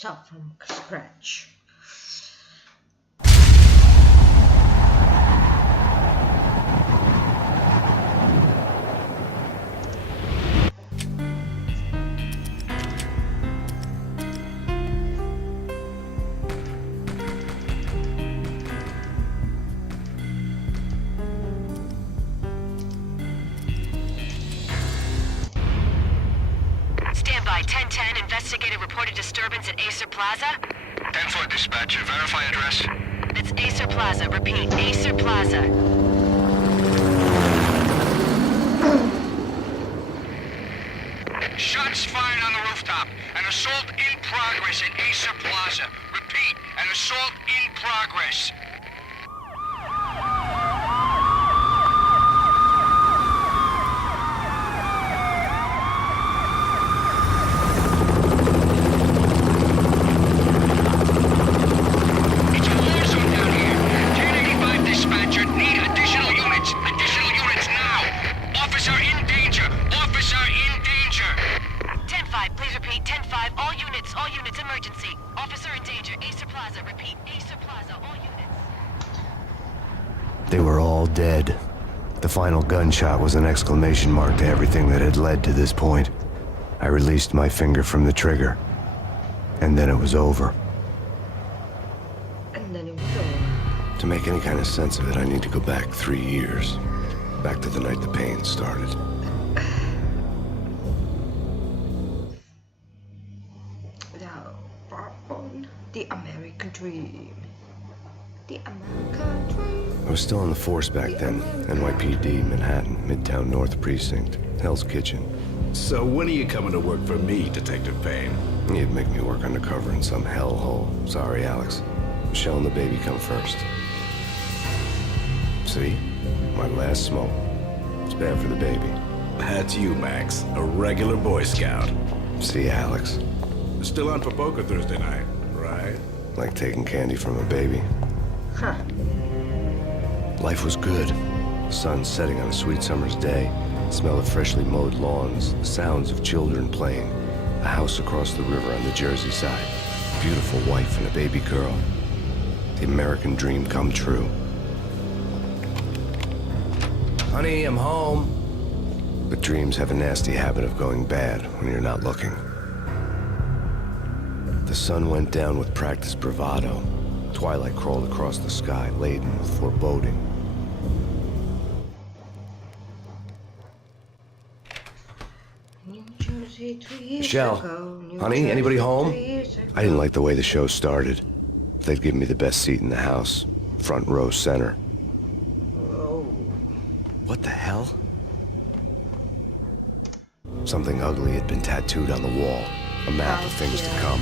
start from scratch. Stand by. 1010, investigated reported disturbance at Acer Plaza. 10-4 dispatcher, verify address. It's Acer Plaza. Repeat, Acer Plaza. Shots fired on the rooftop. An assault in progress at Acer Plaza. Repeat, an assault in progress. It's a war zone down here. 1085 dispatcher, need additional units. Additional units now. Officer in danger. Officer in danger. 10-5, please repeat. 10-5, all units, emergency. Officer in danger. Acer Plaza. Repeat, Acer Plaza, all units. They were all dead. The final gunshot was an exclamation mark to everything that had led to this point. I released my finger from the trigger. And then it was over. And then it was over. To make any kind of sense of it, I need to go back 3 years. Back to the night the pain started. The American dream. The American dream. I was still on the force back then. NYPD, Manhattan, Midtown North Precinct, Hell's Kitchen. So when are you coming to work for me, Detective Payne? You'd make me work undercover in some hellhole. Sorry, Alex. Michelle and the baby come first. See? My last smoke. It's bad for the baby. That's you, Max. A regular Boy Scout. See, Alex. Still on for poker Thursday night, right? Like taking candy from a baby. Huh. Life was good. The sun setting on a sweet summer's day. The smell of freshly mowed lawns. The sounds of children playing. A house across the river on the Jersey side. A beautiful wife and a baby girl. The American dream come true. Honey, I'm home. But dreams have a nasty habit of going bad when you're not looking. The sun went down with practiced bravado. Twilight crawled across the sky, laden with foreboding. New Jersey 3 years Michelle, ago. New honey, Jersey anybody home? 3 years ago. I didn't like the way the show started. They'd give me the best seat in the house. Front row center. Oh. What the hell? Something ugly had been tattooed on the wall. A map of things to come.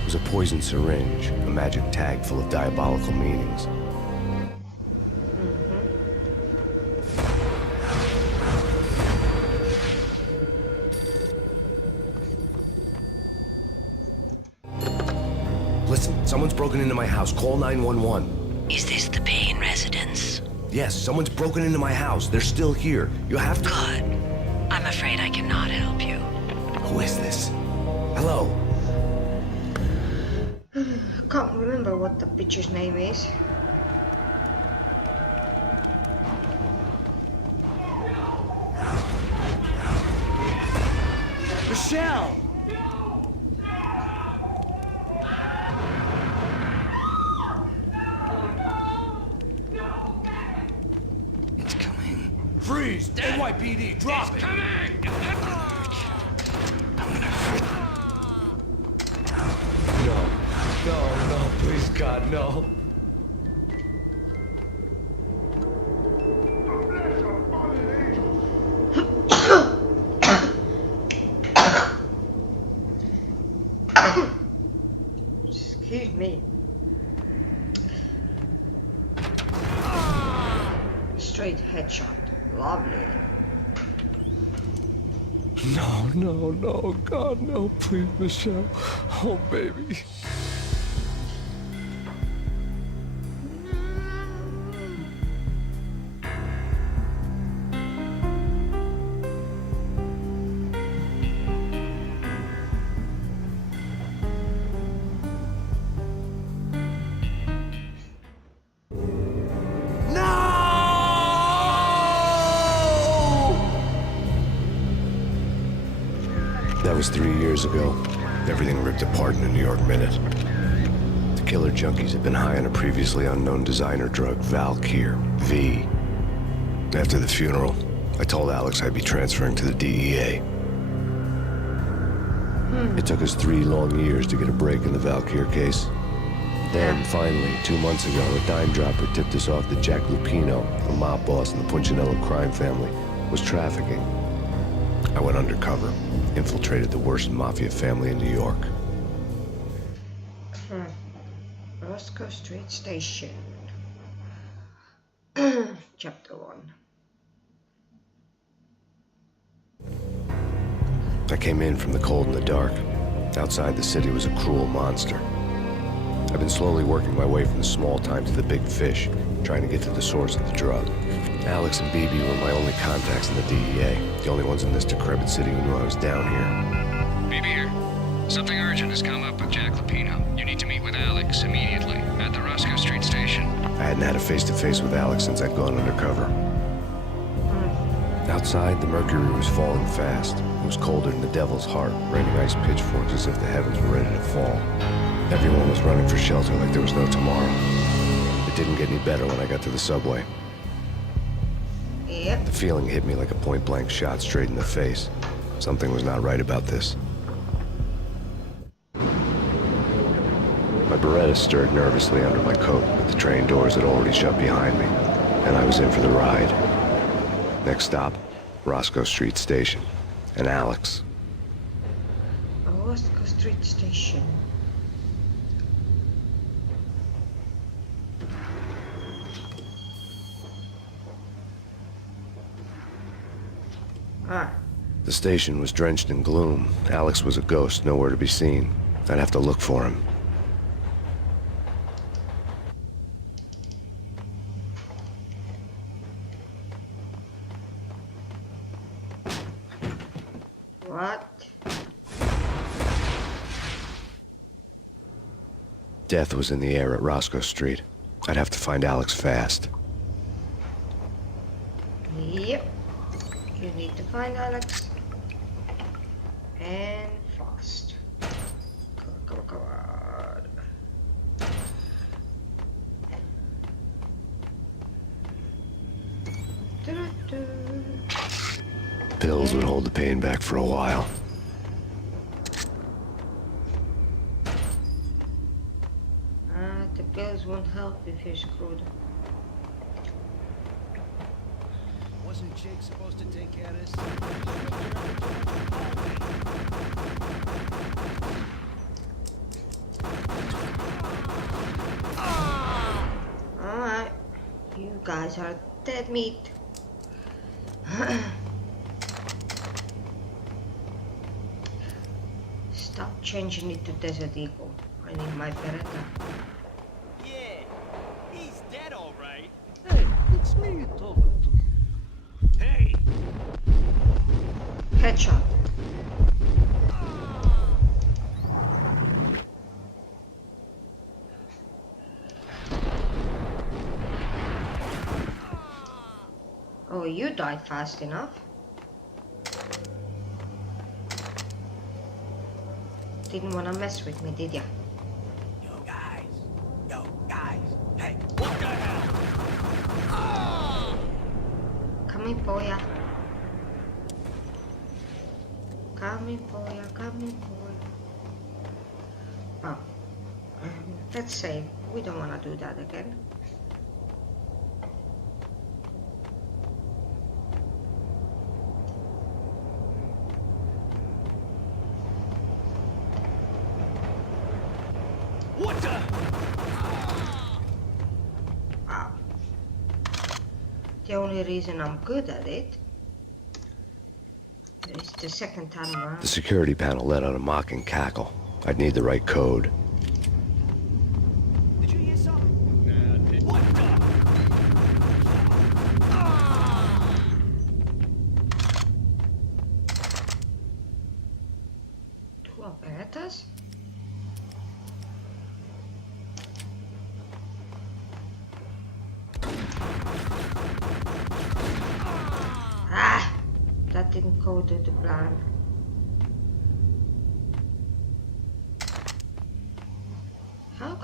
It was a poison syringe, a magic tag full of diabolical meanings. Listen, someone's broken into my house. Call 911. Is this the Payne residence? Yes, someone's broken into my house. They're still here. You have to... Good. I'm afraid I cannot help you. Who is this? Hello? Can't remember what the bitch's name is. Michelle! It's coming. Freeze! NYPD, drop it! No, please, God, no. Excuse me. Straight headshot. Lovely. No, God, no, please, Michelle. Oh, baby. was 3 years ago. Everything ripped apart in a New York minute. The killer junkies had been high on a previously unknown designer drug, Valkyr, V. After the funeral, I told Alex I'd be transferring to the DEA. It took us 3 long years to get a break in the Valkyr case. Then, finally, 2 months ago, a dime dropper tipped us off that Jack Lupino, a mob boss in the Punchinello crime family, was trafficking. I went undercover, infiltrated the worst mafia family in New York. Roscoe Street Station. Chapter 1. I came in from the cold and the dark. Outside the city was a cruel monster. I've been slowly working my way from the small time to the big fish, trying to get to the source of the drug. Alex and BB were my only contacts in the DEA, the only ones in this decrepit city who knew I was down here. BB here. Something urgent has come up with Jack Lupino. You need to meet with Alex immediately at the Roscoe Street station. I hadn't had a face-to-face with Alex since I'd gone undercover. Outside, the mercury was falling fast. It was colder than the devil's heart, raining ice pitchforks as if the heavens were ready to fall. Everyone was running for shelter like there was no tomorrow. It didn't get any better when I got to the subway. Yep. The feeling hit me like a point-blank shot straight in the face. Something was not right about this. My Beretta stirred nervously under my coat, but the train doors had already shut behind me, and I was in for the ride. Next stop, Roscoe Street Station, and Alex. Roscoe Street Station. The station was drenched in gloom. Alex was a ghost, nowhere to be seen. I'd have to look for him. What? Death was in the air at Roscoe Street. I'd have to find Alex fast. Yep. You need to find Alex. And fast. Come on. Do-do-do. Pills would hold the pain back for a while. The pills won't help if you're screwed. Wasn't Jake supposed to take care of this? Alright. You guys are dead meat. Stop changing it to Desert Eagle. I need my Beretta. Yeah, he's dead, all right. Hey, it's me you're talking to. Hey! Headshot. Oh, you died fast enough. Didn't want to mess with me, did ya? Yo, guys, hey, what the hell? Come in, boya. Come in, boya, come in, boya. Oh. Let's save. We don't want to do that again. What the? Wow. The only reason I'm good at it is the second time around. The security panel let out a mocking cackle. I'd need the right code. Did you hear something? What the? 12 Berettas? That didn't go to the plan.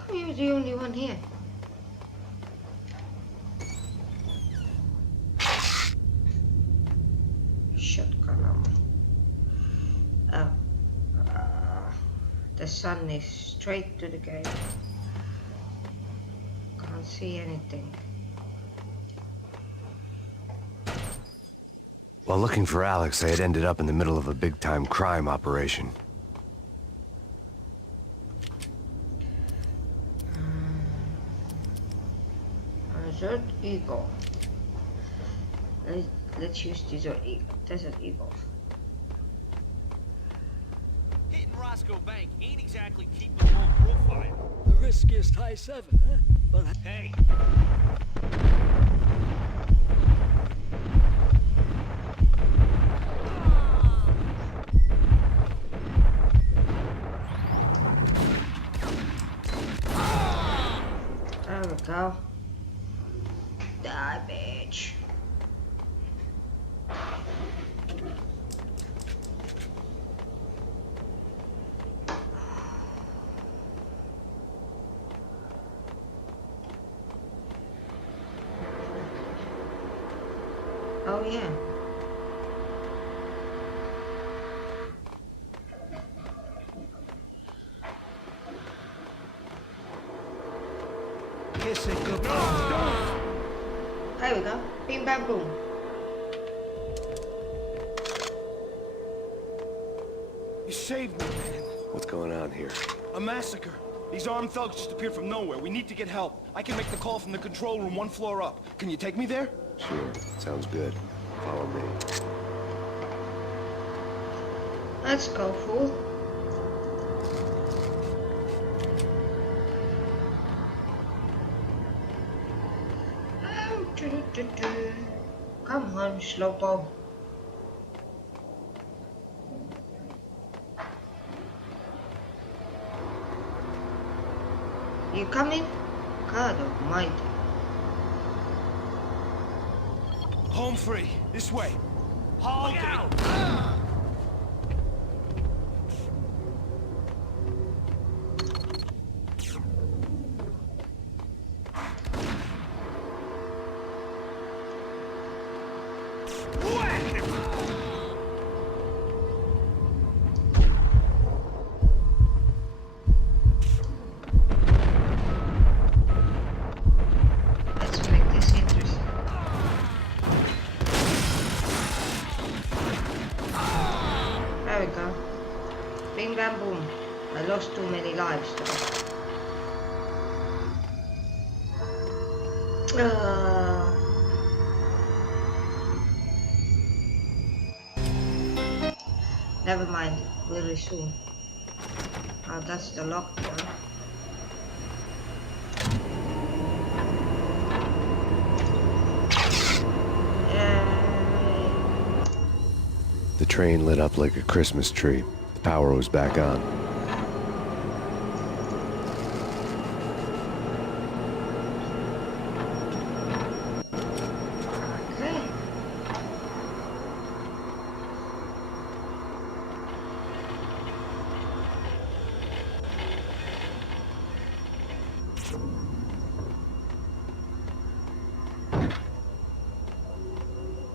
come you're the only one here? Shotgun ammo. The sun is straight to the gate. Can't see anything. While looking for Alex, I had ended up in the middle of a big-time crime operation. Desert Eagle. Let's use Desert Eagle. Hitting Roscoe Bank ain't exactly keeping a low profile. The riskiest high seven, huh? But Hey, There we go. Die, bitch. Oh yeah. kiss it good. There we go. Bing bam boom. You saved me, man. What's going on here? A massacre. These armed thugs just appeared from nowhere. We need to get help. I can make the call from the control room 1 floor up. Can you take me there? Sure, sounds good. Follow me. Let's go, fool. Come on, Slowpo. You coming? God almighty. Home free. This way. Hold Look it. out! Let's make this interesting. There we go. Bing bam boom. I lost too many lives though. Never mind, we'll resume. Oh, that's the locked one. The train lit up like a Christmas tree. The power was back on.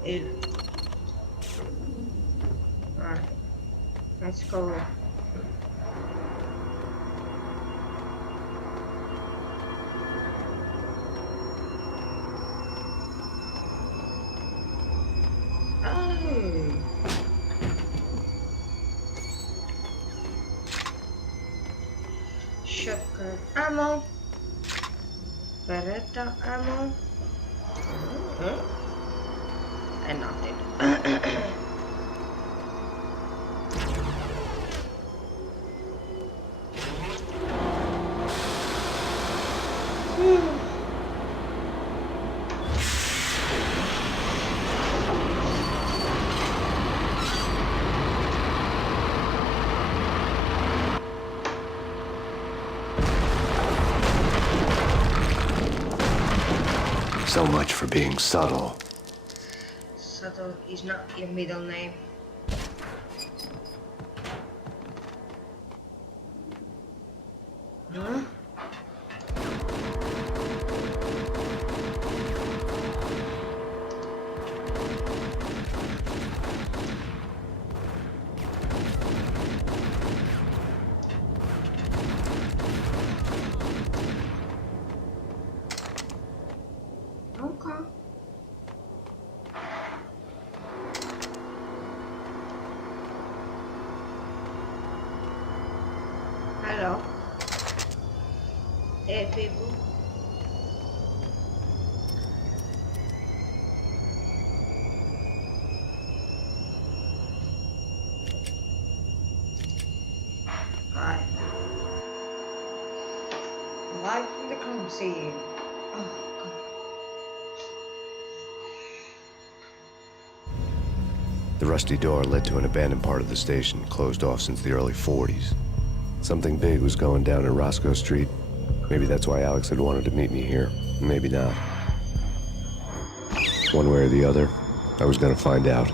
Okay. Alright, let's go. Oh. Shotgun ammo. Beretta ammo. Huh? And nothing. So much for being subtle. Subtle is not your middle name. Huh? Okay, people. Right. Live from the crime scene. Oh, God. The rusty door led to an abandoned part of the station, closed off since the early 40s. Something big was going down in Roscoe Street. Maybe that's why Alex had wanted to meet me here. Maybe not. One way or the other, I was gonna find out.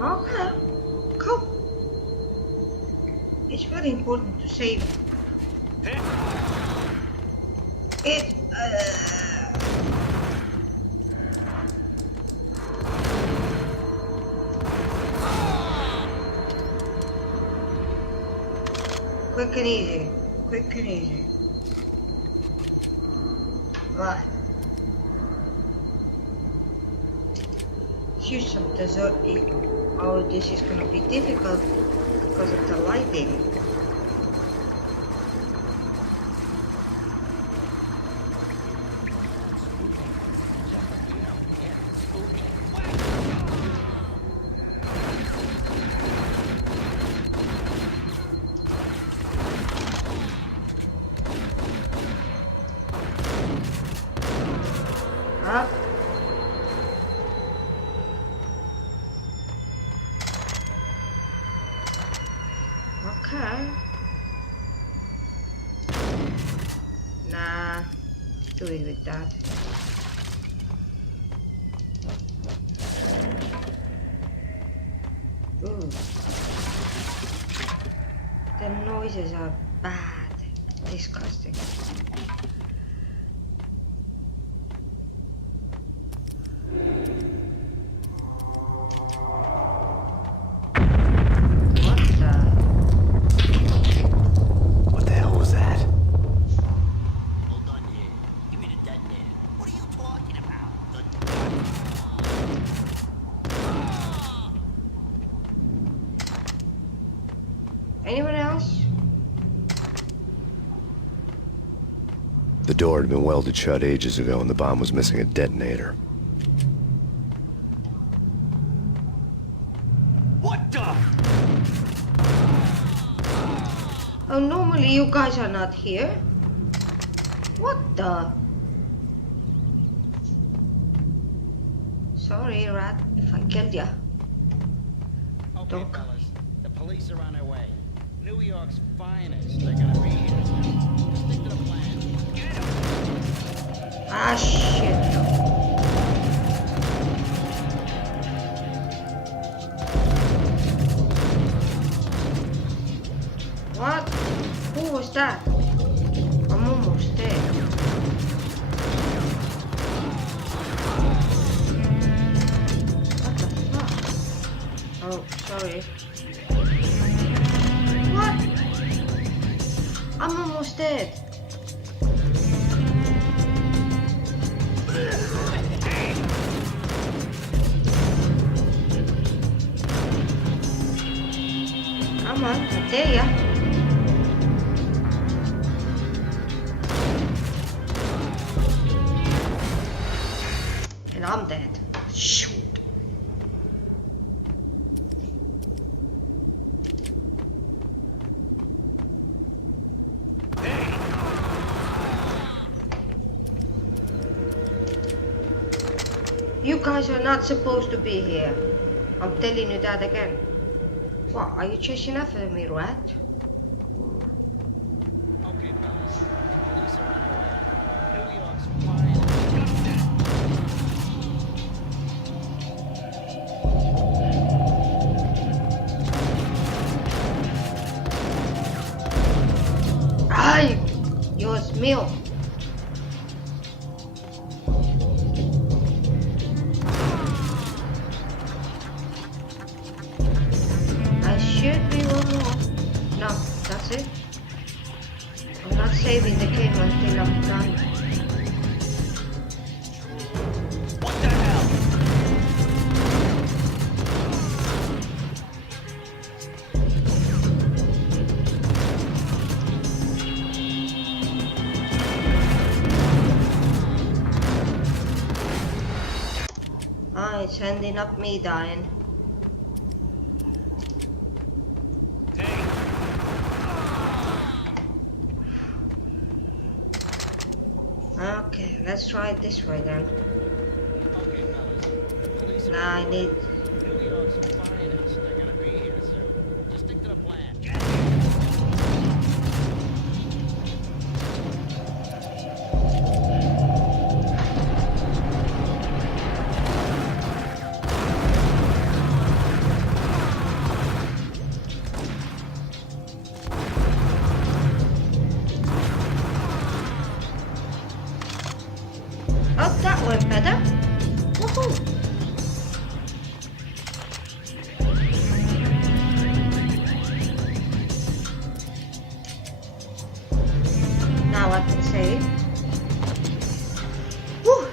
Okay, cool. It's very important to save it. Quick and easy. Quick and easy. Right. Use some desert eagle. Oh, this is gonna be difficult because of the lighting. Huh? Okay. Nah, do it with that. Ooh. The noises are bad. Disgusting. What the? What the hell was that? Hold on here. Give me the detonator. What are you talking about? Anyone else? The door had been welded shut ages ago and the bomb was missing a detonator. What the? Oh, normally you guys are not here. What the? Sorry, rat, if I killed ya. Okay, Don't- fellas. The police are on their way. New York's finest. They're gonna be here soon. Just stick to the plan. Get 'em! Ah, shit. What? Who was that? I'm almost dead. What the fuck? Oh, sorry. What? I'm almost dead. Come on, I dare ya. And I'm dead. Shoot. You guys are not supposed to be here. I'm telling you that again. What, are you chasing after me, rat? Okay, fellas. The police are on their way. New York's finest. Ay! Dios mío. saving the game until I'm done. What the hell? Ah, it's ending up me dying. Okay, let's try it this way then. Okay, fellas. Police Now I need... New York's finest are gonna be here soon. Just stick to the plan. Oh, that went better. Woohoo! Now I can save. Woo!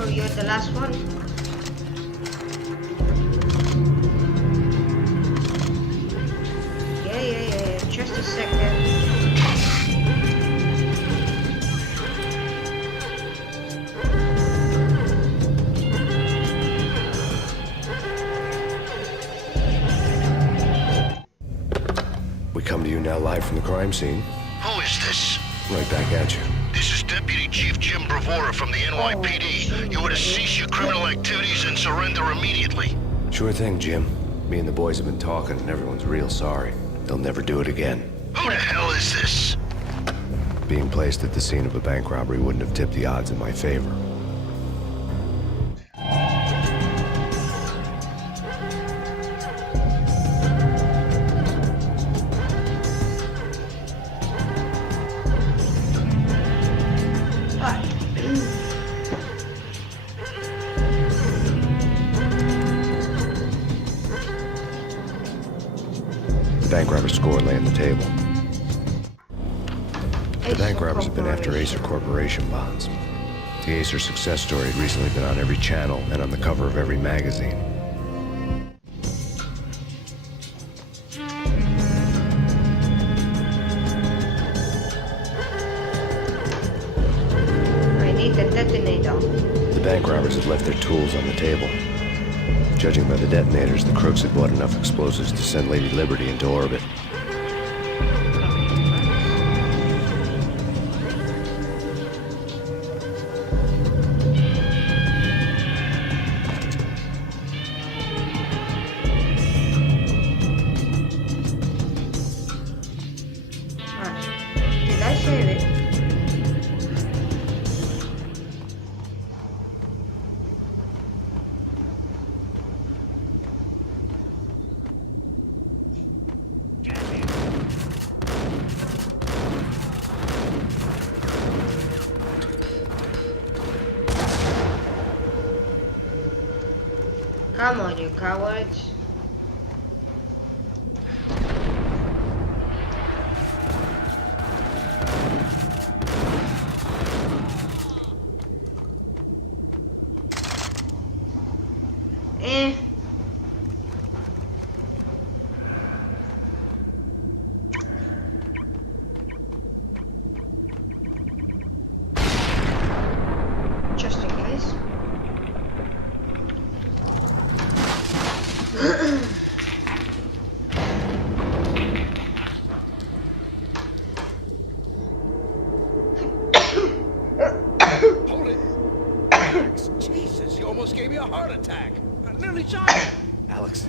Oh, you're the last one. Yeah. Just a second. We come to you now live from the crime scene. Who is this? Right back at you. This is Deputy Chief Jim Bravura from the NYPD. You were to cease your criminal activities and surrender immediately. Sure thing, Jim. Me and the boys have been talking, and everyone's real sorry. They'll never do it again. Who the hell is this? Being placed at the scene of a bank robbery wouldn't have tipped the odds in my favor. The bank robber's score lay on the table. The bank robbers have been after Acer Corporation bonds. The Acer success story had recently been on every channel and on the cover of every magazine. I need the detonator. The bank robbers had left their tools on the table. Judging by the detonators, the crooks had bought enough explosives to send Lady Liberty into orbit. Did I save it? Come on, you cowards. Eh. Just in case. Hold it! Max, Jesus, you almost gave me a heart attack. I nearly shot you. Alex,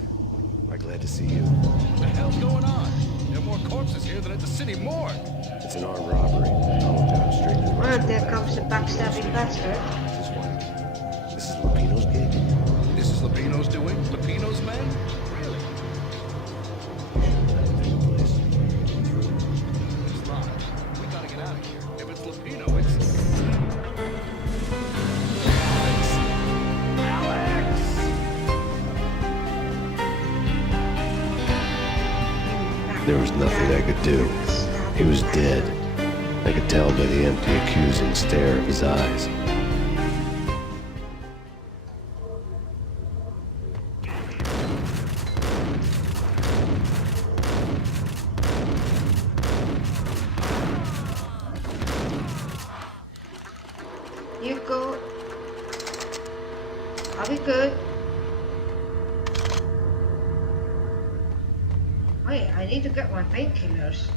I'm glad to see you. What the hell's going on? There are more corpses here than at the city morgue. It's an armed robbery. Follow down straight to the Well, there comes the backstabbing bastard. This is Lupino's gig? This is Lupino's doing? Lupino's men? Really? You There was nothing I could do. He was dead. I could tell by the empty, accusing stare of his eyes. You go. Are we good? Wait, I need to get my painkillers.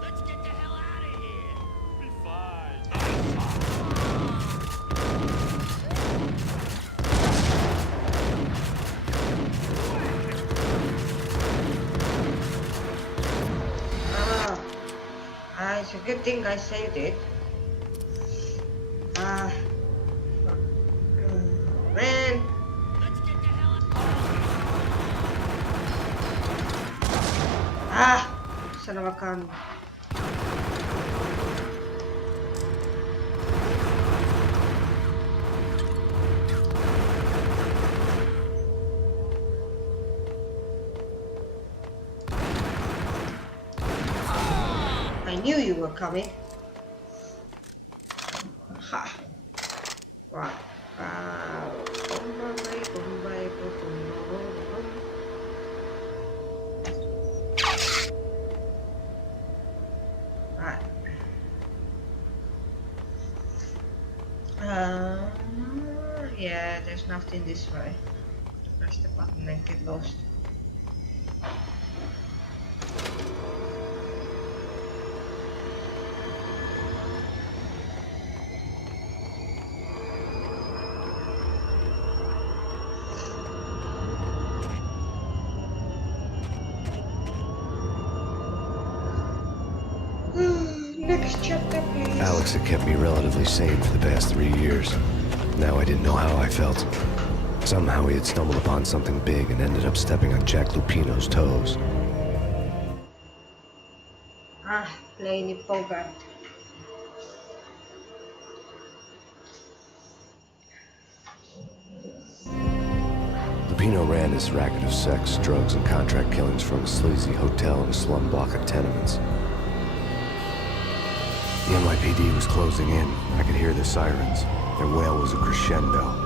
Let's get the hell out of here. Be fine. It's a good thing I saved it. Man. Let's get the hell out. Son of a gun. I knew you were coming. Ha. Right. Right. Yeah, there's nothing this way. Press the button and get lost. Next chapter, please. Alex had kept me relatively sane for the past 3 years. Now I didn't know how I felt. Somehow he had stumbled upon something big and ended up stepping on Jack Lupino's toes. Laney Bogart. Lupino ran his racket of sex, drugs, and contract killings from a sleazy hotel in a slum block of tenements. The NYPD was closing in. I could hear the sirens. Their wail was a crescendo.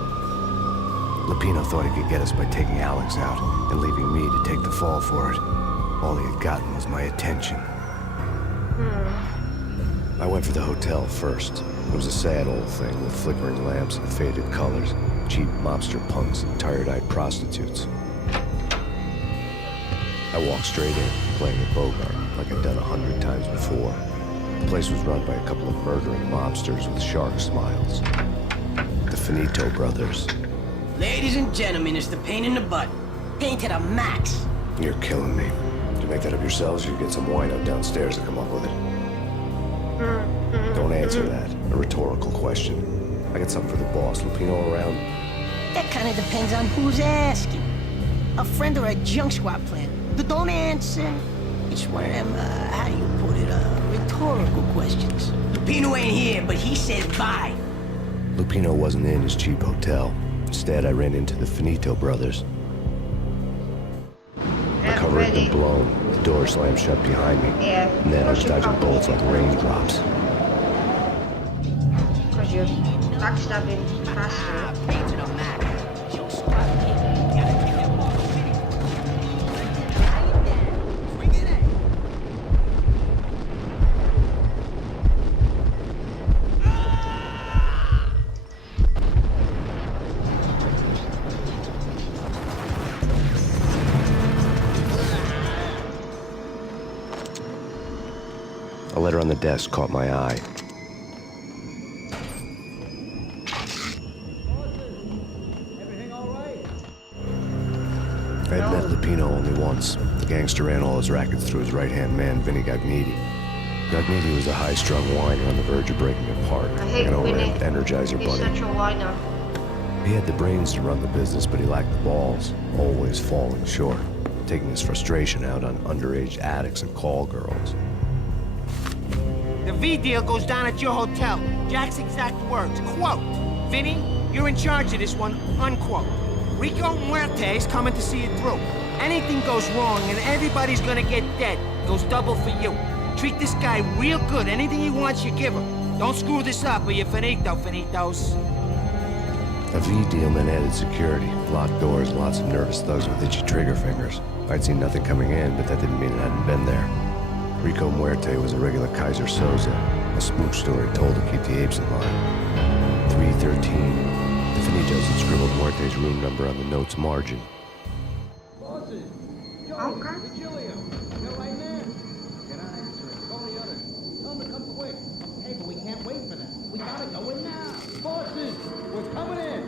Lupino thought he could get us by taking Alex out and leaving me to take the fall for it. All he had gotten was my attention. I went for the hotel first. It was a sad old thing with flickering lamps and faded colors, cheap mobster punks and tired-eyed prostitutes. I walked straight in, playing a Bogart like I'd done 100 times before. The place was run by a couple of murdering mobsters with shark smiles. The Finito brothers. Ladies and gentlemen, it's the pain in the butt. Pain to the max. You're killing me. Did you make that up yourselves, or you get some wino downstairs to come up with it? Don't answer that. A rhetorical question. I got something for the boss. Lupino around? That kind of depends on who's asking. A friend or a junk squad plan. Don't answer. It's one of them, how do you put it, rhetorical questions. Lupino ain't here, but he said bye. Lupino wasn't in his cheap hotel. Instead, I ran into the Finito brothers. The cover had been blown. The door slammed shut behind me. Yeah. And then I was dodging bullets like raindrops. Because you're backstabbing faster. Pain to the max. Junk squad kid. Gotta get them off the city. Bring it in. A letter on the desk caught my eye. Everything all right? I had met Lupino only once. The gangster ran all his rackets through his right-hand man, Vinny Gagniti. Gagniti was a high-strung whiner on the verge of breaking apart, I like hate an old Vinny. Energizer He's bunny. such a whiner. He had the brains to run the business, but he lacked the balls, always falling short, taking his frustration out on underage addicts and call girls. The V deal goes down at your hotel. Jack's exact words, quote, "Vinny, you're in charge of this one," unquote. Rico Muerte's coming to see it through. Anything goes wrong and everybody's gonna get dead. Goes double for you. Treat this guy real good. Anything he wants, you give him. Don't screw this up or you're finito, finitos. A V deal meant added security, locked doors, lots of nervous thugs with itchy trigger fingers. I'd seen nothing coming in, but that didn't mean it hadn't been there. Rico Muerte was a regular Kaiser Soze, a spook story told to keep the apes in line. 313. The Finitos had scribbled Muerte's room number on the note's margin. Bosses! Joey, Okay. Virgilio, they're right there. They're not answering. Call the others. Tell them to come quick. Hey, but we can't wait for them. We gotta go in now. Bosses, we're coming in.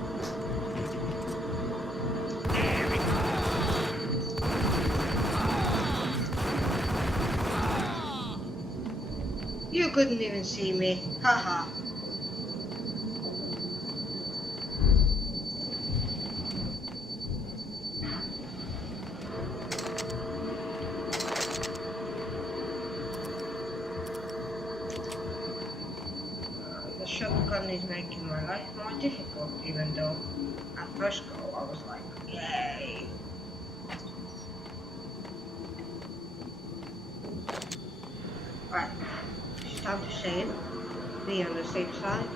You couldn't even see me. Haha. The shotgun is making my life more difficult, even though at first go I was like, yay. Right, it's time to save. Be on the safe side.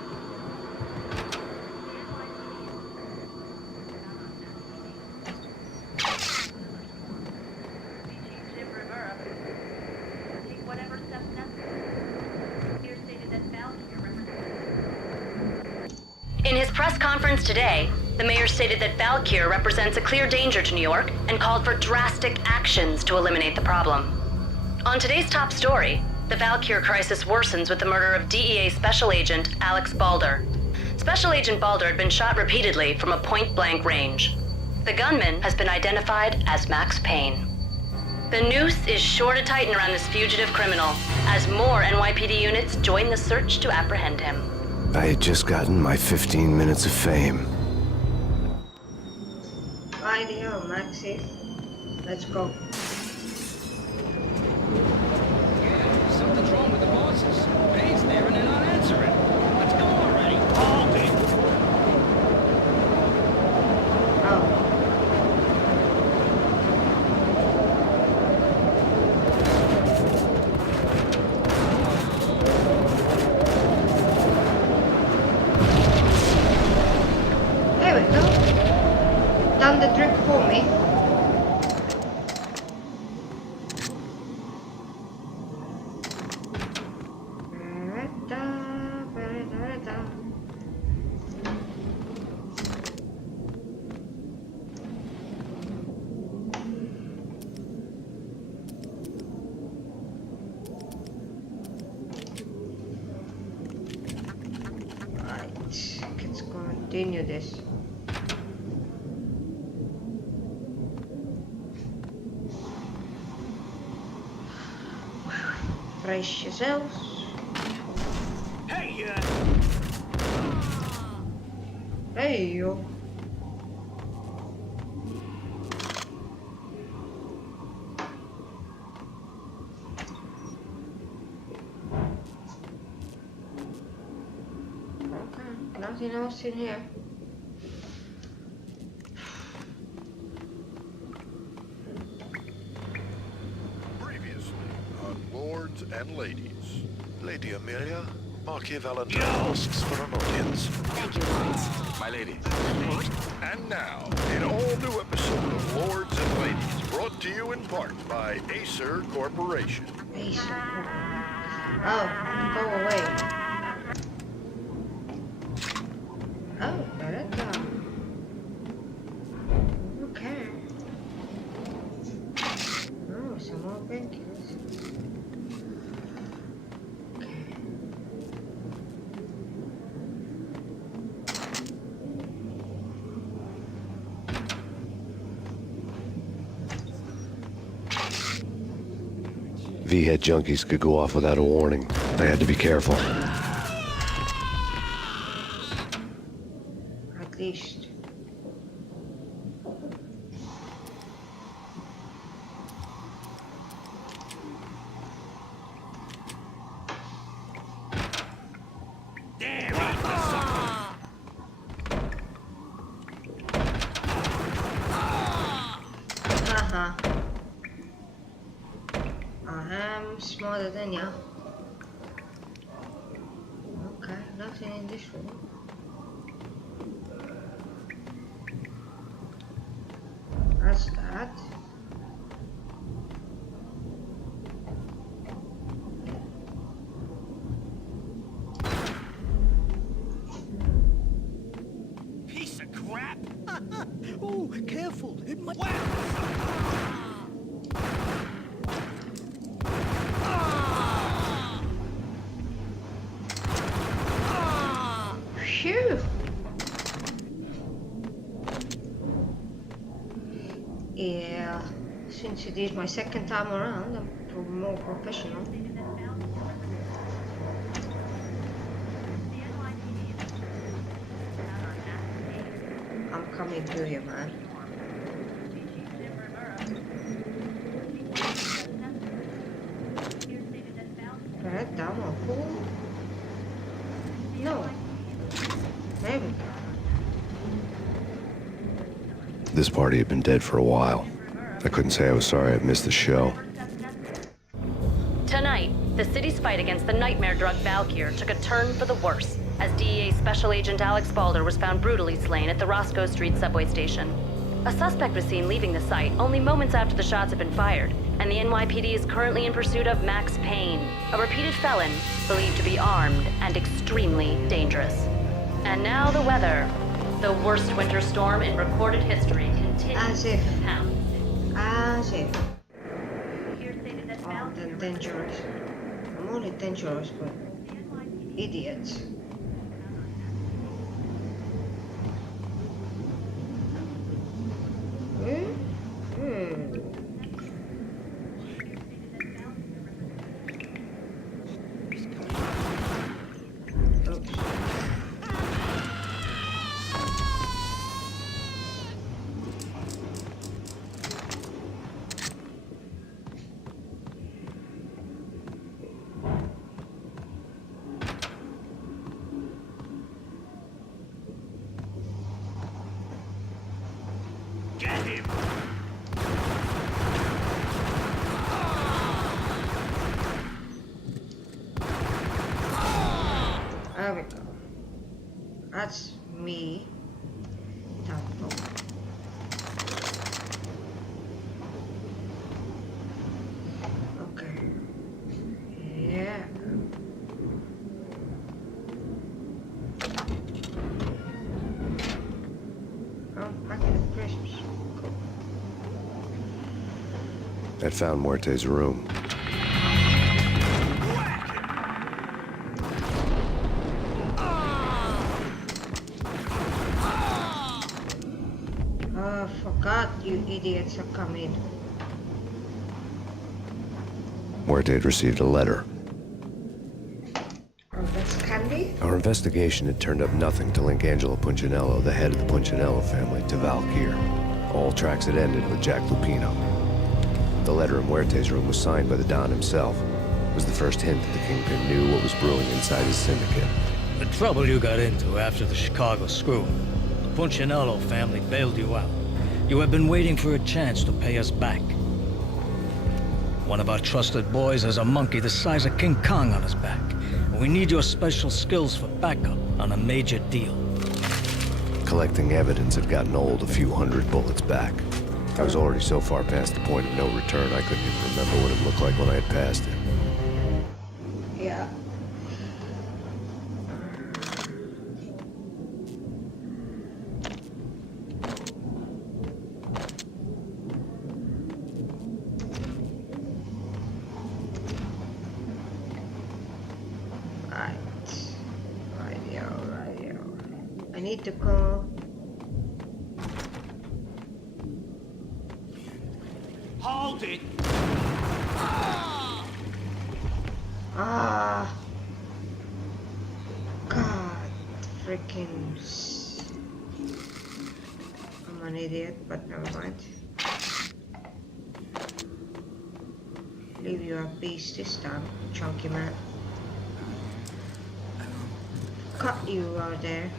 In his press conference today, the mayor stated that Valkyr represents a clear danger to New York and called for drastic actions to eliminate the problem. On today's top story, the Valkyr crisis worsens with the murder of DEA Special Agent Alex Balder. Special Agent Balder had been shot repeatedly from a point-blank range. The gunman has been identified as Max Payne. The noose is sure to tighten around this fugitive criminal as more NYPD units join the search to apprehend him. I had just gotten my 15 minutes of fame. Ideo, Maxie. Let's go. Yeah, something's wrong with the bosses. Payne's there and they're not answering. Let's go already. Hold it. Oh. There we go. Done the trick for me. Right, let's continue this. Brace yourselves. Hey, Hey, yo. Okay, nothing else in here. Previously on Lords and Ladies. Lady Amelia, Marquis Valentine asks for an audience. Thank you, Lawrence. My lady. And now, an all-new episode of Lords and Ladies, brought to you in part by Acer Corporation. Acer. Oh, go away. Oh, Beretta. Okay. Oh, some more painkillers. Okay. V-head junkies could go off without a warning. I had to be careful. At least I am smarter than you. Okay, nothing in this room. That's that. Piece of crap! Oh, careful. It might... Phew! Yeah, since it is my second time around, I'm more professional. I'm coming to you, man. Red down or pool? No. There we go. This party had been dead for a while. I couldn't say I was sorry I'd missed the show. Tonight, the city's fight against the nightmare drug Valkyr took a turn for the worse, as DEA Special Agent Alex Balder was found brutally slain at the Roscoe Street subway station. A suspect was seen leaving the site only moments after the shots had been fired, and the NYPD is currently in pursuit of Max Payne, a repeated felon believed to be armed and extremely dangerous. And now the weather. The worst winter storm in recorded history continues As if. to pound. As if. Oh, then dangerous. I'm only dangerous, but idiots. Get him! There we go. That's me. Okay. Yeah. Oh, back in the crisps. Cool. I'd found Muerte's room. Oh, forgot you idiots are coming. Muerte had received a letter. Oh, that's candy? Our investigation had turned up nothing to link Angelo Punchinello, the head of the Punchinello family, to Valkyr. All tracks had ended with Jack Lupino. The letter in Muerte's room was signed by the Don himself. It was the first hint that the Kingpin knew what was brewing inside his syndicate. The trouble you got into after the Chicago screw. The Punchinello family bailed you out. You have been waiting for a chance to pay us back. One of our trusted boys has a monkey the size of King Kong on his back. And we need your special skills for backup on a major deal. Collecting evidence had gotten old a few hundred bullets back. I was already so far past the point of no return, I couldn't even remember what it looked like when I had passed it. Yeah. I need to go. Hold it! Ah. God. Freaking. I'm an idiot, but never mind. Leave you a piece this time, chunky man. Cut you out there.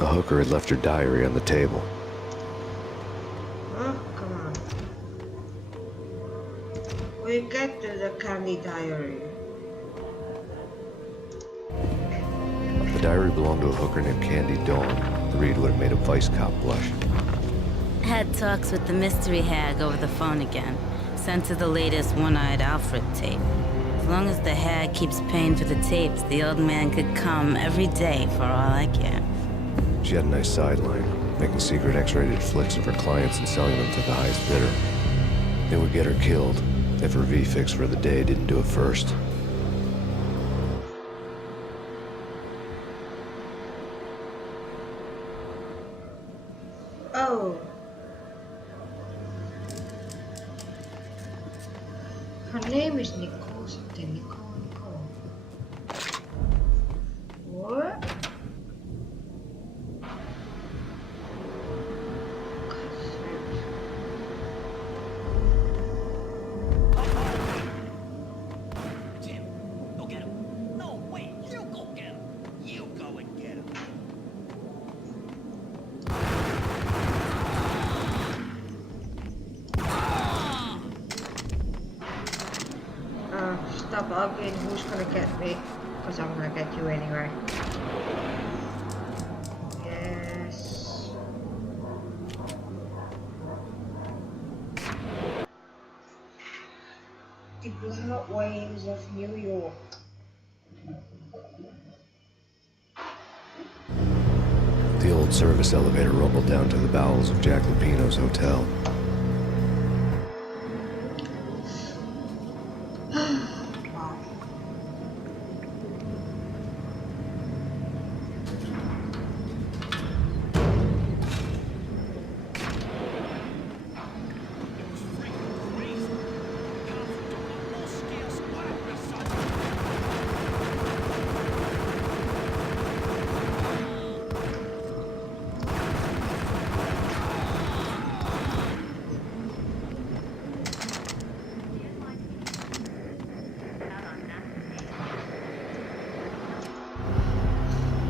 A hooker had left her diary on the table. Oh, come on. We get to the Candy diary. The diary belonged to a hooker named Candy Dawn. The read would have made a vice cop blush. Had talks with the mystery hag over the phone again. Sent her the latest One-Eyed Alfred tape. As long as the hag keeps paying for the tapes, the old man could come every day for all I care. She had a nice sideline, making secret X-rated flicks of her clients and selling them to the highest bidder. It would get her killed if her V-fix for the day didn't do it first. Oh. Her name is Nicole something. Nicole. What? Jim, go get him. No, wait, you go get him. You go and get him. Stop arguing who's gonna get me, because I'm gonna get you anyway. Yes. The Blood Waves of New York. The old service elevator rumbled down to the bowels of Jack Lupino's hotel.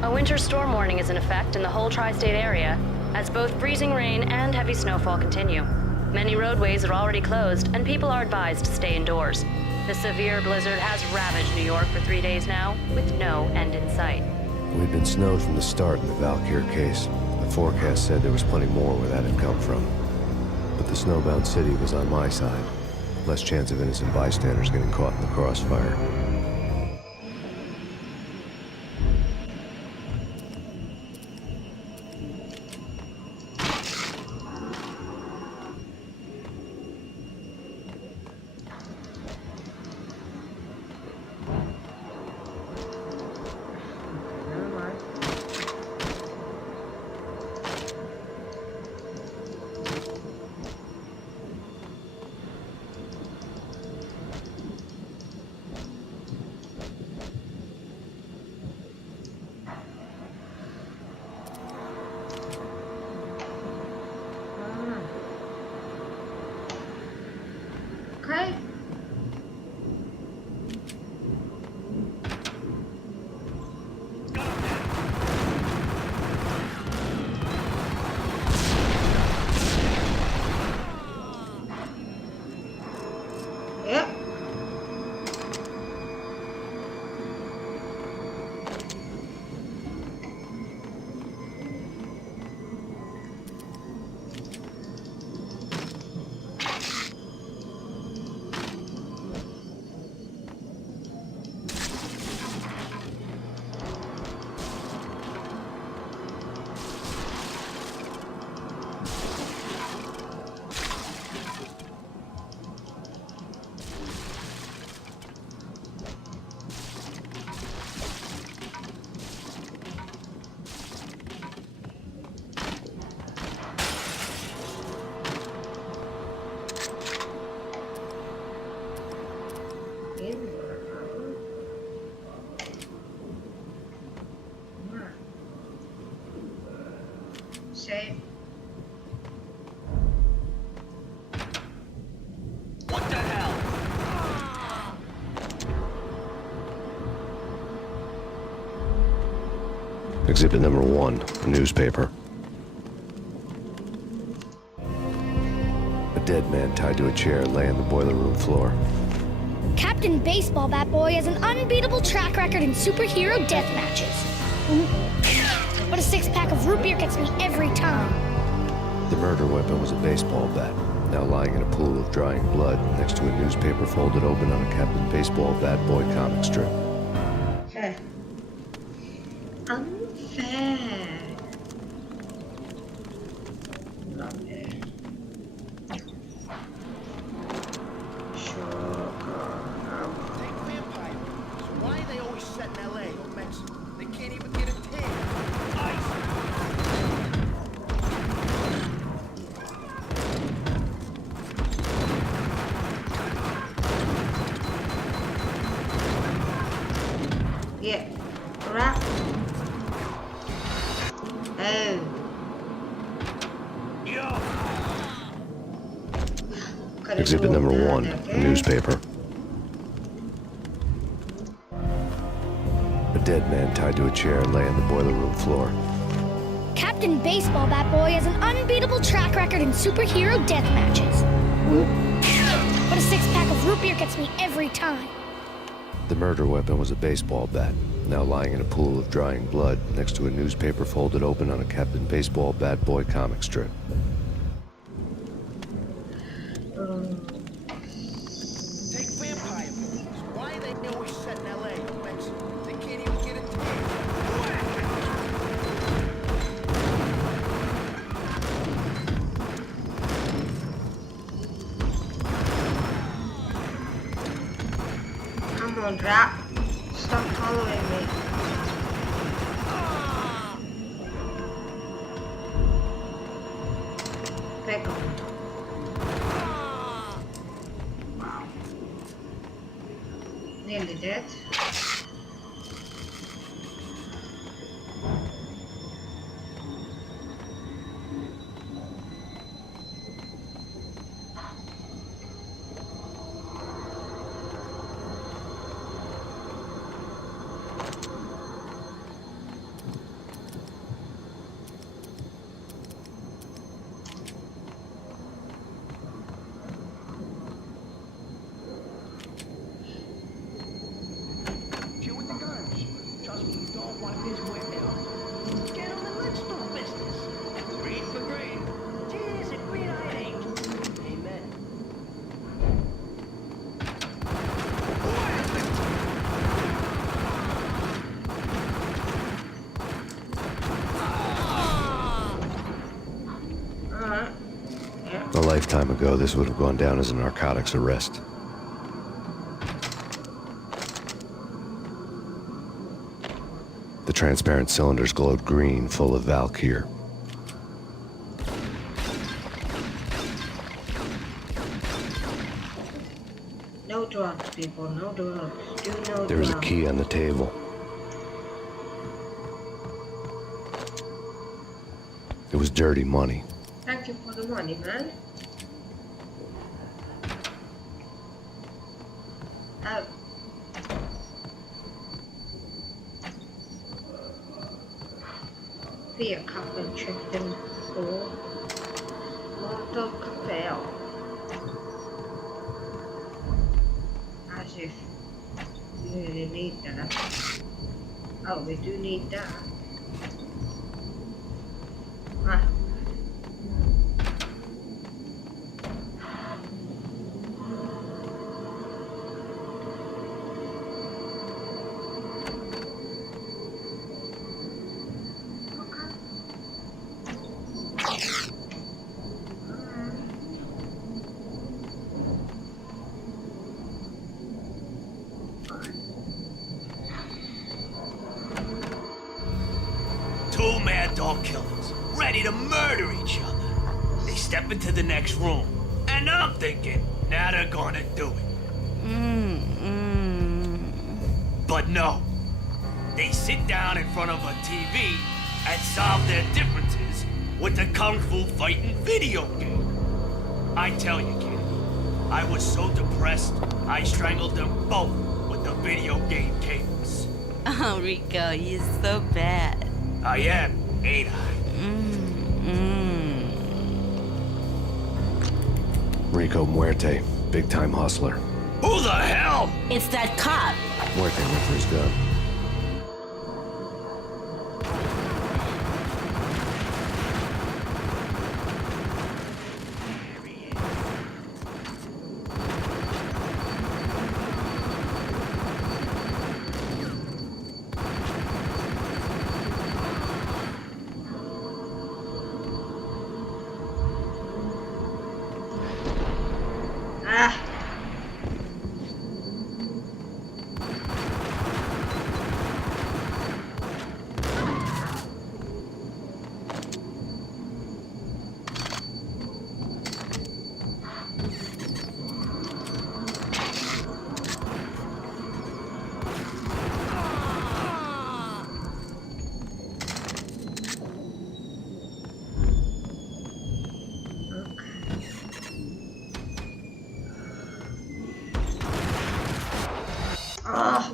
A winter storm warning is in effect in the whole tri-state area, as both freezing rain and heavy snowfall continue. Many roadways are already closed, and people are advised to stay indoors. The severe blizzard has ravaged New York for 3 days now, with no end in sight. We'd been snowed from the start in the Valkyr case. The forecast said there was plenty more where that had come from. But the snowbound city was on my side. Less chance of innocent bystanders getting caught in the crossfire. Okay. Yep. Save. What the hell? Exhibit number 1, a newspaper. A dead man tied to a chair lay on the boiler room floor. Captain Baseball Bat Boy has an unbeatable track record in superhero death matches. But a six-pack of root beer gets me every time. The murder weapon was a baseball bat, now lying in a pool of drying blood next to a newspaper folded open on a Captain Baseball Bat Boy comic strip. Fair. Unfair. Lovely. Take vampire. So why are they always set in LA or Mexico? They can't even get a tan. Yeah. Wrap. Oh. Exhibit number 1, a newspaper. A dead man tied to a chair lay on the boiler room floor. Captain Baseball Bat Boy has an unbeatable track record in superhero death matches. But a six-pack of root beer gets me every time. The murder weapon was a baseball bat, now lying in a pool of drying blood next to a newspaper folded open on a Captain Baseball Bat Boy comic strip. Take vampire. So why are they always set in LA or Mexico? They can't even get a tan. Come on, Rap. Stop following me. Pick up. Wow. Nearly dead. Chill with the guns. Trust me, you don't want this wet now. Gentlemen, let's do business. Green for green. Cheers and green-eyed angel. Amen. Alright. Yeah. A lifetime ago, this would have gone down as a narcotics arrest. The transparent cylinders glowed green, full of Valkyr. No drugs, people. No drugs. Do no drugs. There was a key on the table. It was dirty money. Thank you for the money, man. Oh. Via kappen tryckte på mat och kafé. Ja. As if we really need that. Oh, we do need that. Ah. Two mad dog killers, ready to murder each other. They step into the next room, and I'm thinking, now they're gonna do it. But no. They sit down in front of a TV and solve their differences with the Kung Fu fighting video game. I tell you, kid, I was so depressed, I strangled them both with the video game cables. Oh, Rico, you're so bad. I am, ain't I? Rico Muerte, big-time hustler. Who the hell? It's that cop. Muerte went for his gun. Ah. Ah.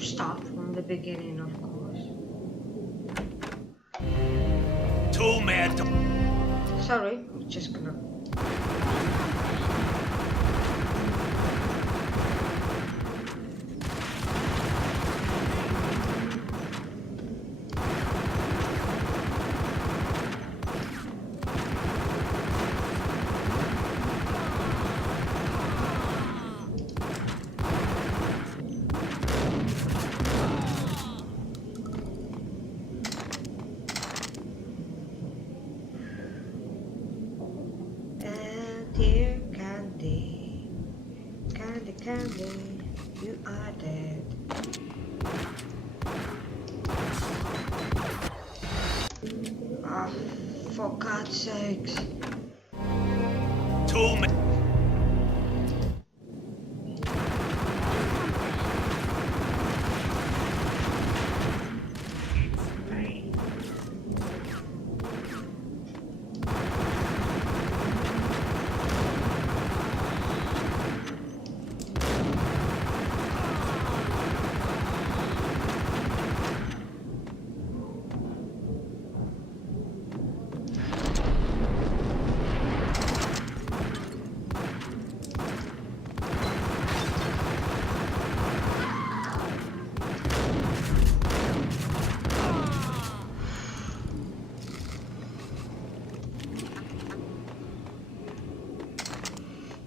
Start from the beginning, of course. 2-man. Sorry, I'm just gonna. Dear Candy, Candy, Candy, you are dead. Ah, for God's sakes. 2-man.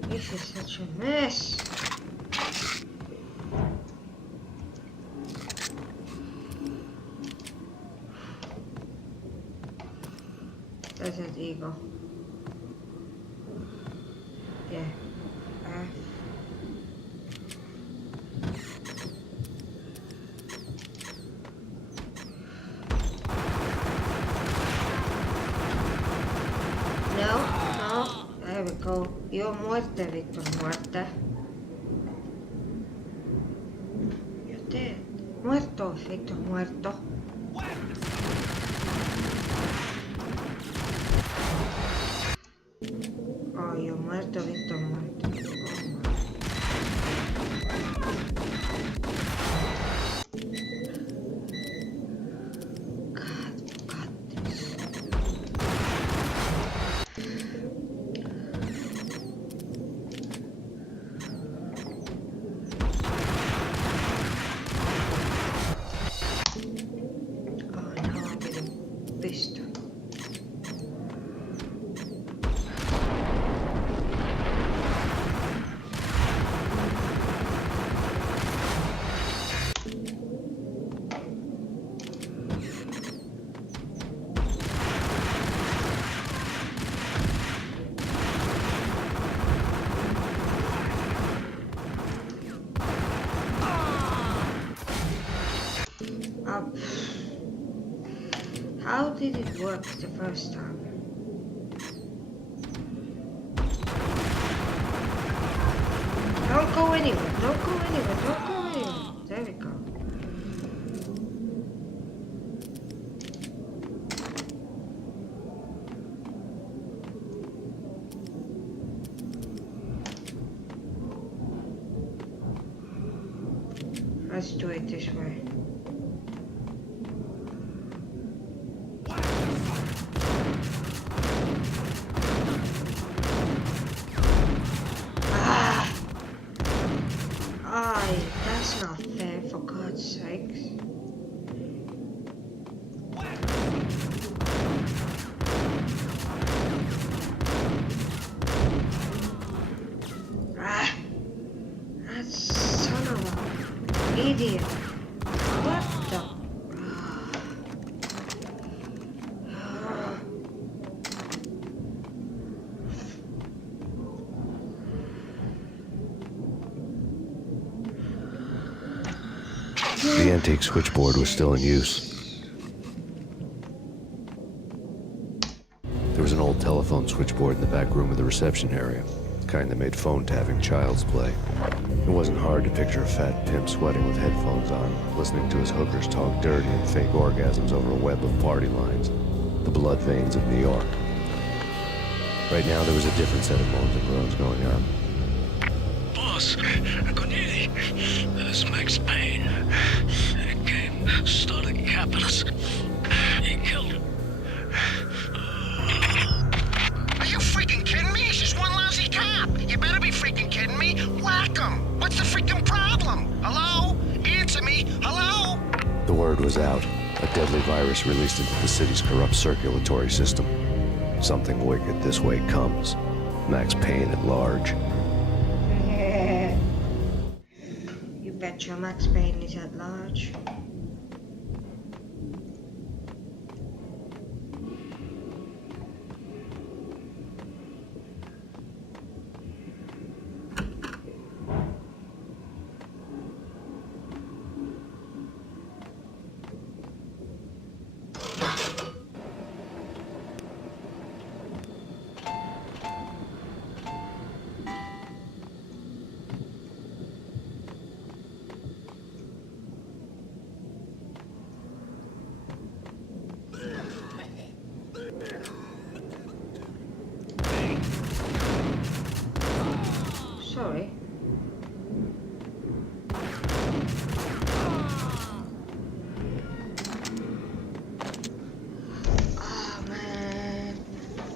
This is such a mess. Desert Eagle. Yeah. No. There we go. You're muerte, Victor. Muerte. You're dead. Muerto, Victor. Muerto. Oh, you're muerto, Victor. Muerto. Pissed. How did it work the first time? Don't go anywhere, don't go anywhere, don't go anywhere. There we go. Let's do it this way. idiot. What the? The antique switchboard was still in use. There was an old telephone switchboard in the back room of the reception area, the kind that made phone tapping child's play. It wasn't hard to picture a fat pimp sweating with headphones on, listening to his hookers talk dirty and fake orgasms over a web of party lines, the blood veins of New York. Right now, there was a different set of moans and groans going on. Boss, Cornelia, this is Max Payne. He came, started capping us. He killed him. Are you freaking kidding me? It's just one lousy cop. You better be freaking kidding me. Whack him. What's the freaking problem? Hello? Answer me. Hello? The word was out. A deadly virus released into the city's corrupt circulatory system. Something wicked this way comes. Max Payne at large. You betcha Max Payne is at large. Sorry. Oh man,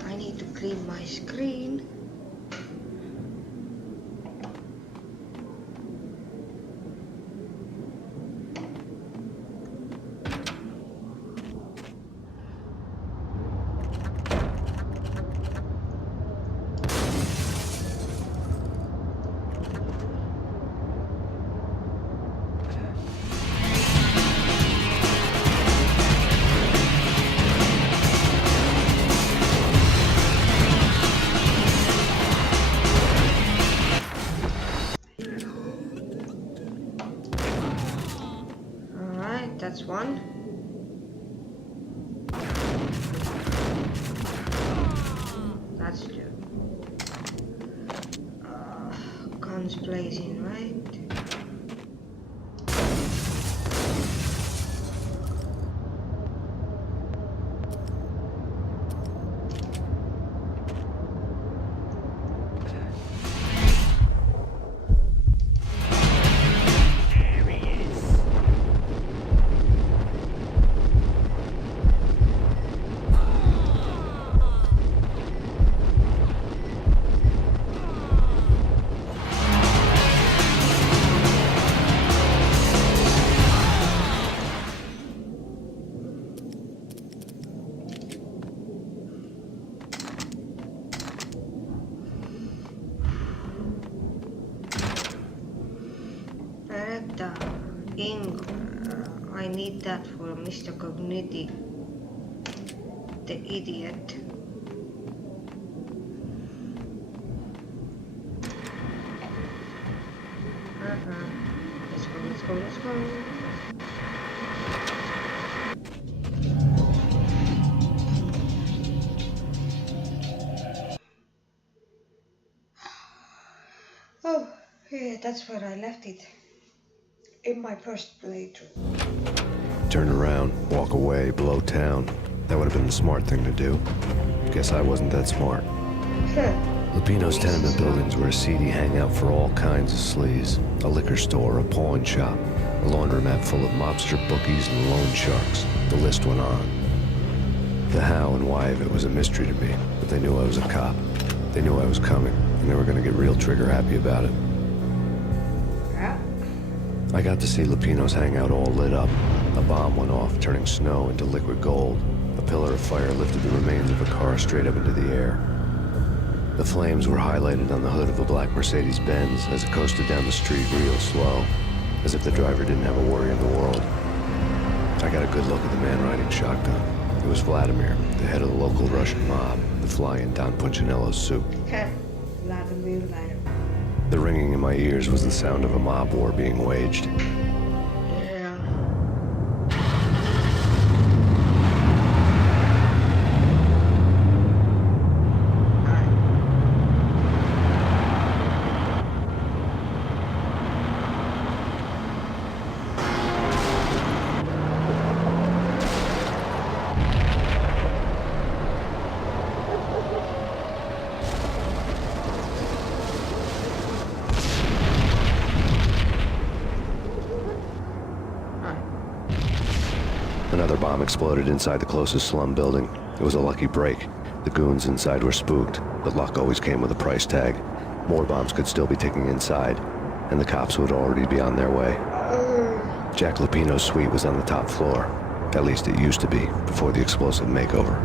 I need to clean my screen. That's one. That's two. Guns blazing, right? I need that for Mr. Cogniti, the idiot. Let's go, let's go, let's go. Oh, yeah, that's where I left it. In my first playthrough. Turn around, walk away, blow town. That would have been the smart thing to do. Guess I wasn't that smart. Lupino's tenement buildings were a seedy hangout for all kinds of sleaze. A liquor store, a pawn shop, a laundromat full of mobster bookies and loan sharks. The list went on. The how and why of it was a mystery to me, but they knew I was a cop. They knew I was coming, and they were going to get real trigger happy about it. I got to see Lupino's hangout all lit up. A bomb went off, turning snow into liquid gold. A pillar of fire lifted the remains of a car straight up into the air. The flames were highlighted on the hood of a black Mercedes-Benz as it coasted down the street real slow. as if the driver didn't have a worry in the world. I got a good look at the man riding shotgun. It was Vladimir, the head of the local Russian mob, the fly in Don Punchinello's soup. Vladimir. The ringing in my ears was the sound of a mob war being waged. Yeah. Another bomb exploded inside the closest slum building. It was a lucky break. The goons inside were spooked, but luck always came with a price tag. More bombs could still be ticking inside, and the cops would already be on their way. Jack Lupino's suite was on the top floor. At least it used to be, before the explosive makeover.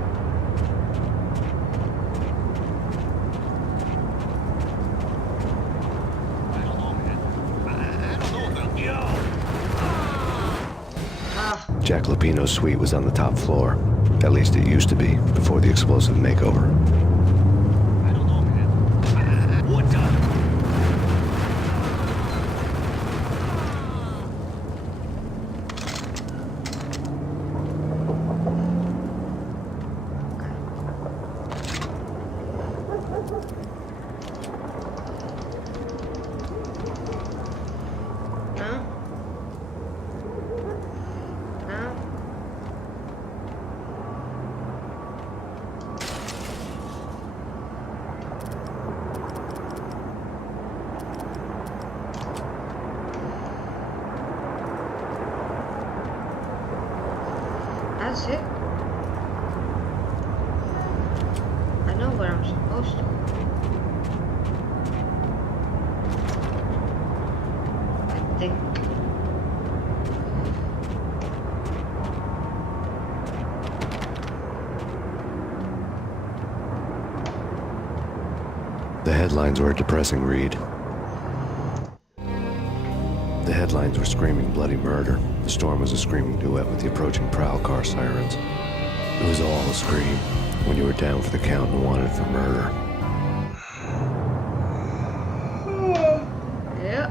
Jack Lupino's suite was on the top floor. At least it used to be, before the explosive makeover. I don't know, man. What the? That's it. I know where I'm supposed to. I think. The headlines were a depressing read. The headlines were screaming bloody murder. The storm was a screaming duet with the approaching prowl car sirens. It was all a scream when you were down for the count and wanted for murder. Yeah,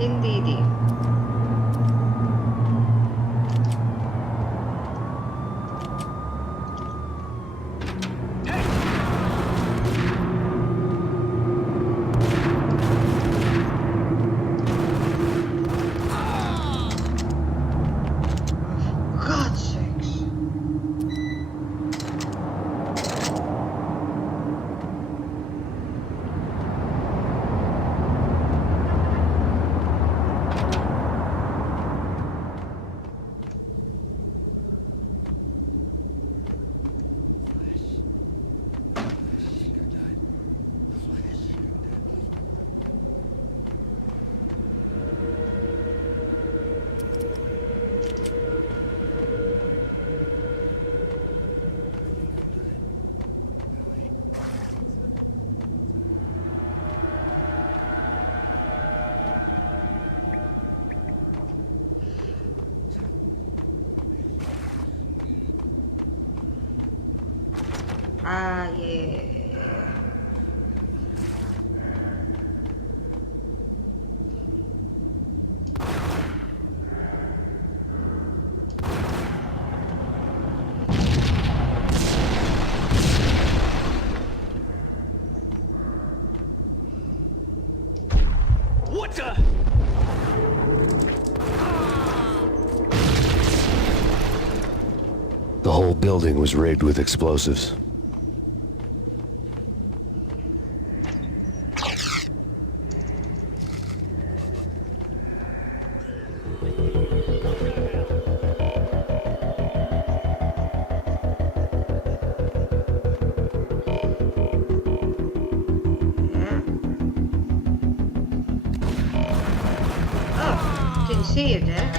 indeedy. God's sakes. Ah, yeah. What the? The whole building was rigged with explosives. Oh, didn't see you there.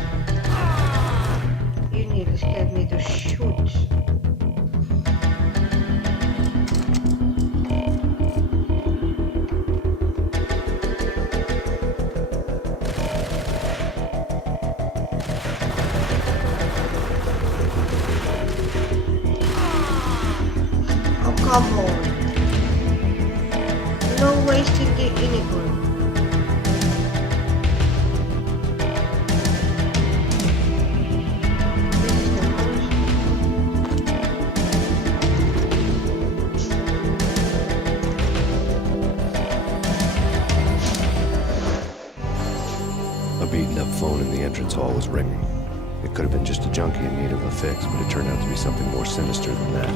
You nearly scared me to shoot. come on. No wasting the iniquity. A beaten-up phone in the entrance hall was ringing. It could have been just a junkie in need of a fix, but it turned out to be something more sinister than that.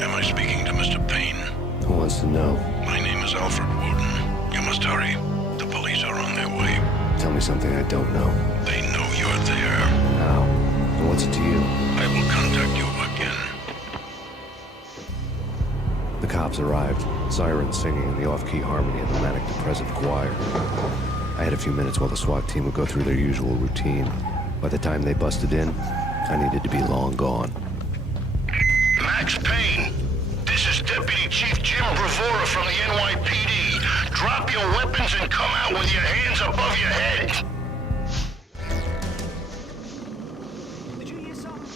Am I speaking to Mr. Payne? Who wants to know? My name is Alfred Woden. You must hurry. The police are on their way. Tell me something I don't know. They know you're there. How? And what's it to you? I will contact you again. The cops arrived, sirens singing in the off-key harmony of the manic-depressive choir. I had a few minutes while the SWAT team would go through their usual routine. By the time they busted in, I needed to be long gone. Max Payne, this is Deputy Chief Jim Bravura from the NYPD. Drop your weapons and come out with your hands above your head. Did you hear something?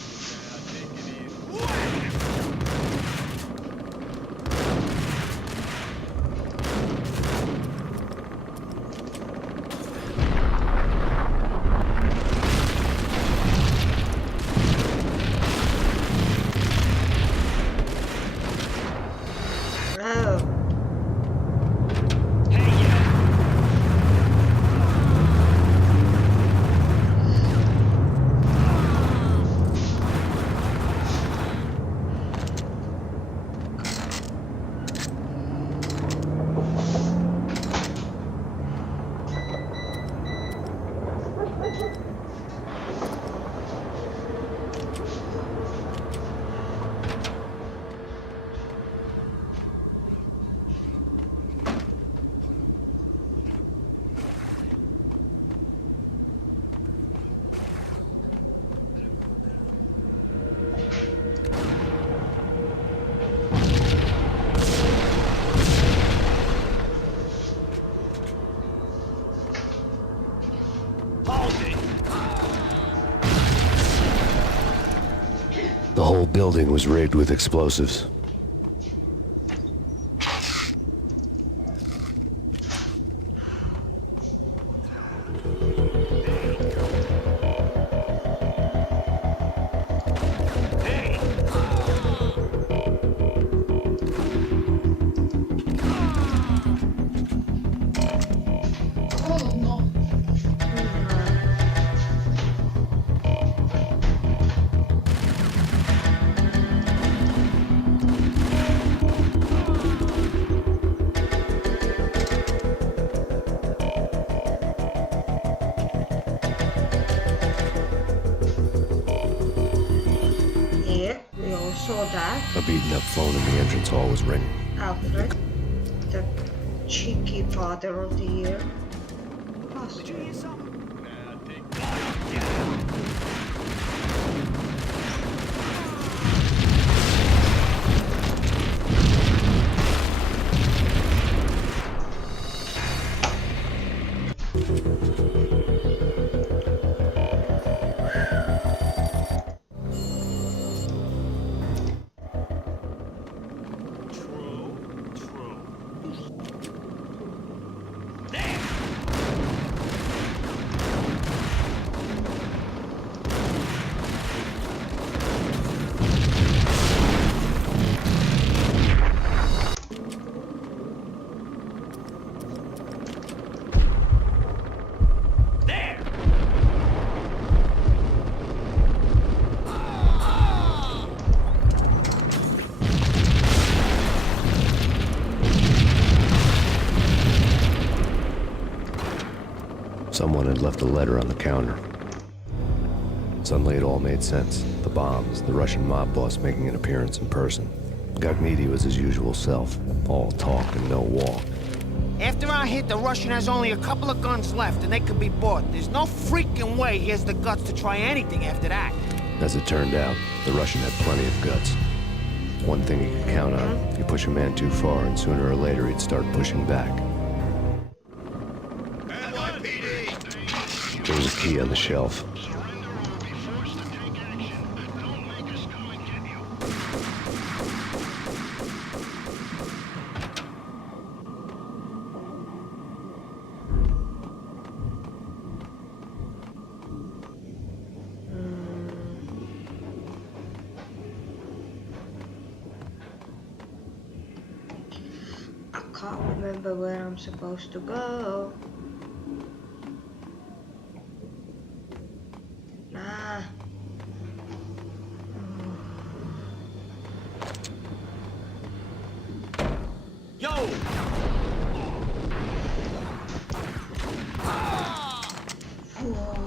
The whole building was rigged with explosives. A beaten-up phone in the entrance hall was ringing. Alfred, the cheeky father of the year. Did you hear something? Someone had left a letter on the counter. Suddenly it all made sense. The bombs, the Russian mob boss making an appearance in person. Gagniti was his usual self, all talk and no walk. After our hit, the Russian has only a couple of guns left, and they could be bought. There's no freaking way he has the guts to try anything after that. As it turned out, the Russian had plenty of guts. One thing he could count on, you push a man too far, and sooner or later he'd start pushing back. There was a key on the shelf. remember where I'm supposed to go. Nah. Yo! Whoa.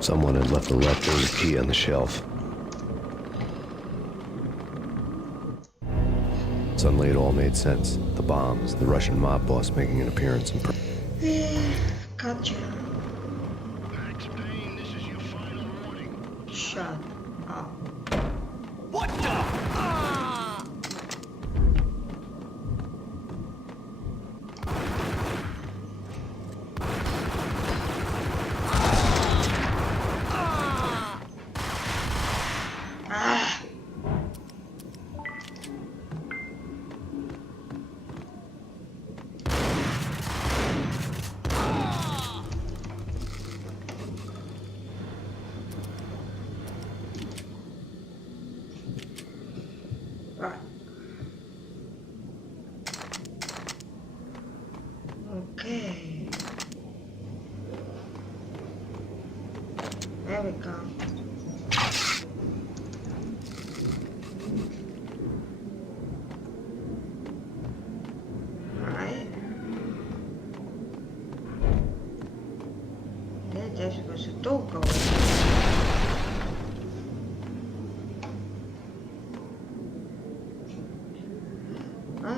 Someone had left a leftover key on the shelf. Suddenly it all made sense. The bombs, the Russian mob boss making an appearance in Gotcha. Max Payne, this is your final warning. Shut up. What the? Ah. Right. Okay. There we go. Right. Yeah, deze was het ook al. Ah.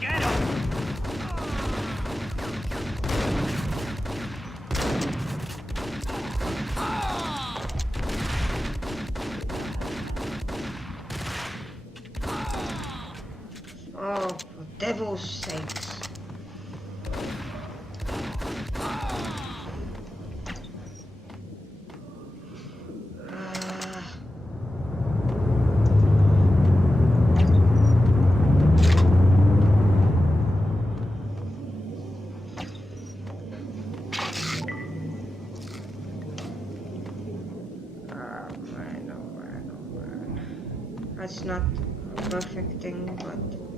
Get him! Oh, for devil's sakes. Man. That's not a perfect thing, but